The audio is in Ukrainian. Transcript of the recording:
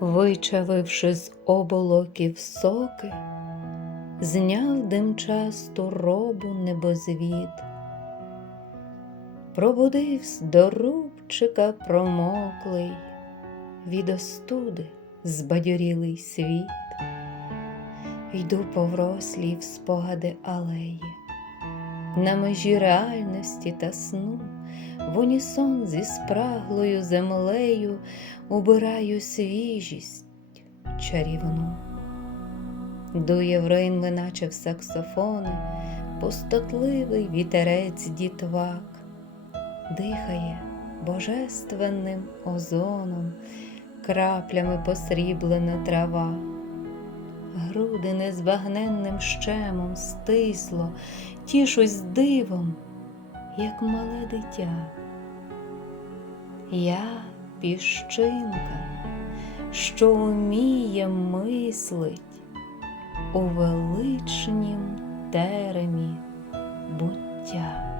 вичавивши з оболоків соки, зняв димчасту робу небозвід, пробудивсь до рубчика промоклий, від остуди збадьорілий світ, йду по врослій в спогади алеї, на межі реальності та сну, в унісон зі спраглою землею убираю свіжість чарівну. Дує в ринви, наче в саксофони, пустотливий вітерець дітвак, дихає божественним озоном, краплями посріблена трава, груди незбагненним щемом стисло, тішусь дивом, як мале дитя. Я піщинка, що уміє мислить у величнім теремі буття.